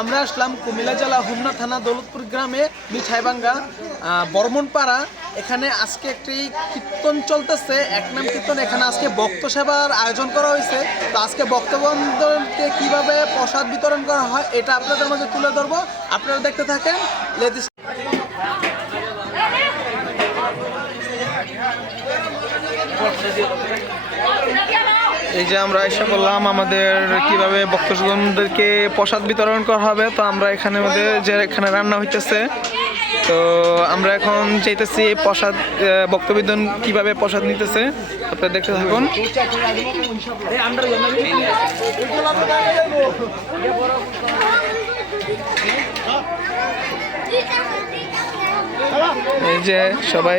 আমরা আসলাম কুমিল্লা জেলা হোমনা থানা দৌলতপুর গ্রামে মিঠাইভাঙ্গা বর্মনপাড়া। এখানে আজকে একটি কীর্তন চলতেছে, এক নাম কীর্তন। এখানে আজকে ভক্ত সেবার আয়োজন করা হয়েছে। তো আজকে ভক্তবন্ধনকে কিভাবে প্রসাদ বিতরণ করা হয় এটা আপনাদের মাঝে তুলে ধরবো, আপনারা দেখতে থাকেন। এই যে আমরা এসে বললাম আমাদের কিভাবে ভক্তজনদেরকে প্রসাদ বিতরণ করা হবে। তো আমরা এখানে যে এখানে রান্না হইতেছে, তো আমরা এখন চাইতেছি প্রসাদ ভক্তবিদন কিভাবে প্রসাদ নিতেছে, আপনারা দেখতে থাকুন। এই যে সবাই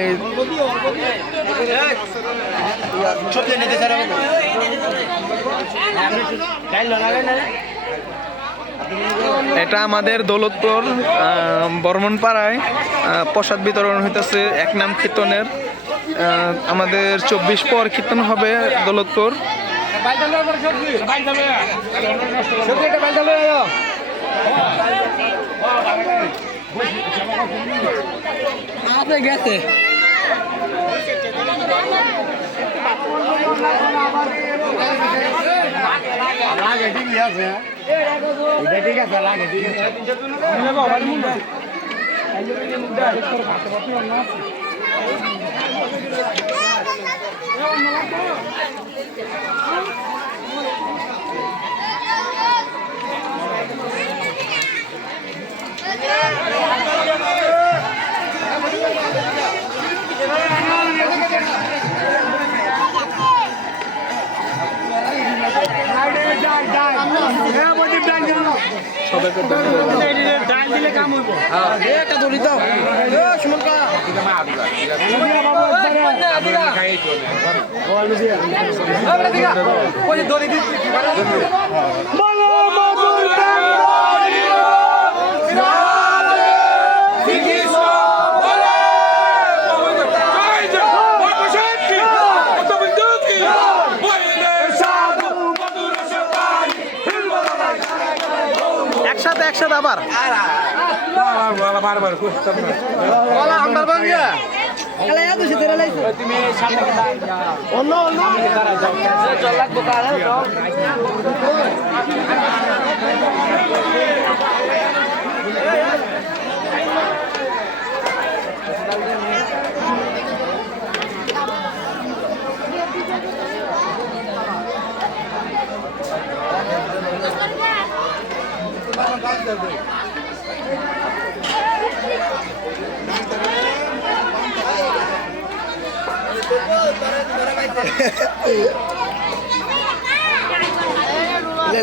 এটা আমাদের দৌলতপুর বর্মনপাড়ায় প্রসাদ বিতরণ হইতেছে এক নাম কীর্তনের। আমাদের 24 পর কীর্তন হবে দৌলতপুর। গেছে ঠিক আছে লাগে ঠিক আছে একসাথে আবার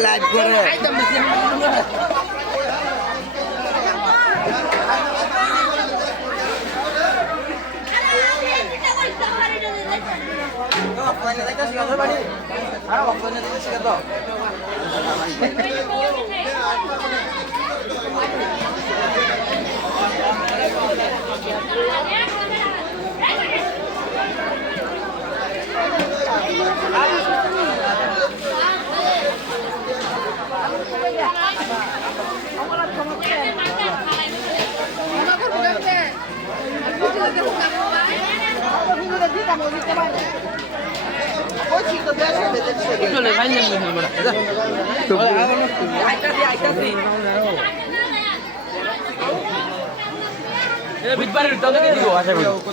লাইভ করে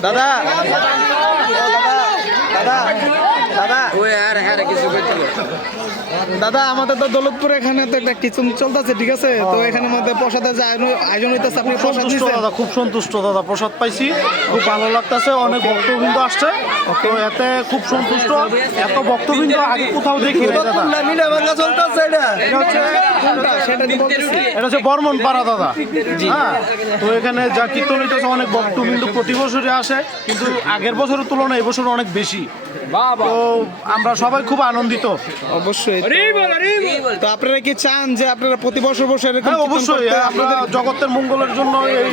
দাদা দাদা আমাদের তো দৌলতপুরে এখানে তো একটা কিচেন চলতেছে, ঠিক আছে? তো এখানে মধ্যে প্রসাদের যে আয়োজন হইতেছে, আপনি প্রসাদ দাদা খুব সন্তুষ্ট দাদা, প্রসাদ পাইছি, খুব ভালো লাগতেছে, অনেক ভক্তবৃন্দ আসছে, তো এতে খুব সন্তুষ্ট। এত ভক্তবৃন্দ আগে কোথাও দেখি দাদা। এটা হচ্ছে বর্মনপাড়া দাদা। হ্যাঁ, তো এখানে যা কীর্তন হইতেছে অনেক ভক্তবৃন্দ প্রতি বছরই আসে, কিন্তু আগের বছরের তুলনায় এবছর অনেক বেশি। তো আমরা সবাই খুব আনন্দিত। অবশ্যই। তো আপনারা কি চান যে আপনারা প্রতি বছর অবশ্যই আমরা জগতের মঙ্গলের জন্য এই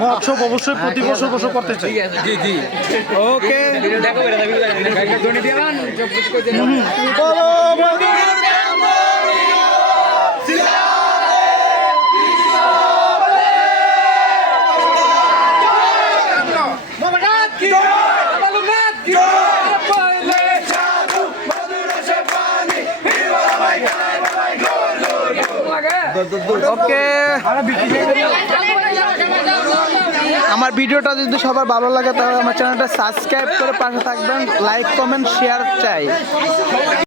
মহোৎসব অবশ্যই প্রতি বছর করতে চাই। ওকে। ওকে, আমার ভিডিওটা যদি সবার ভালো লাগে তাহলে আমার চ্যানেলটা সাবস্ক্রাইব করে পাশে থাকবেন, লাইক কমেন্ট শেয়ার চাই।